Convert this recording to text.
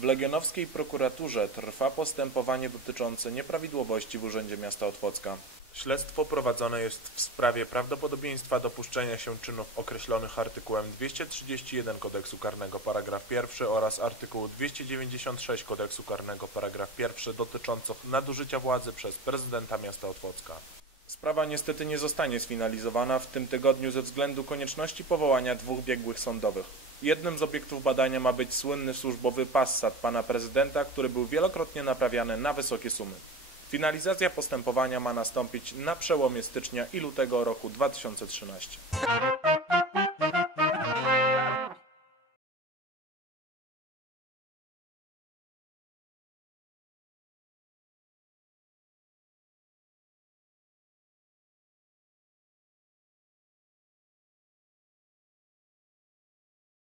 W Legionowskiej prokuraturze trwa postępowanie dotyczące nieprawidłowości w Urzędzie Miasta Otwocka. Śledztwo prowadzone jest w sprawie prawdopodobieństwa dopuszczenia się czynów określonych artykułem 231 Kodeksu Karnego paragraf 1 oraz artykułu 296 Kodeksu Karnego paragraf 1 dotyczących nadużycia władzy przez prezydenta miasta Otwocka. Sprawa niestety nie zostanie sfinalizowana w tym tygodniu ze względu konieczności powołania dwóch biegłych sądowych. Jednym z obiektów badania ma być słynny służbowy Passat pana prezydenta, który był wielokrotnie naprawiany na wysokie sumy. Finalizacja postępowania ma nastąpić na przełomie stycznia i lutego roku 2013.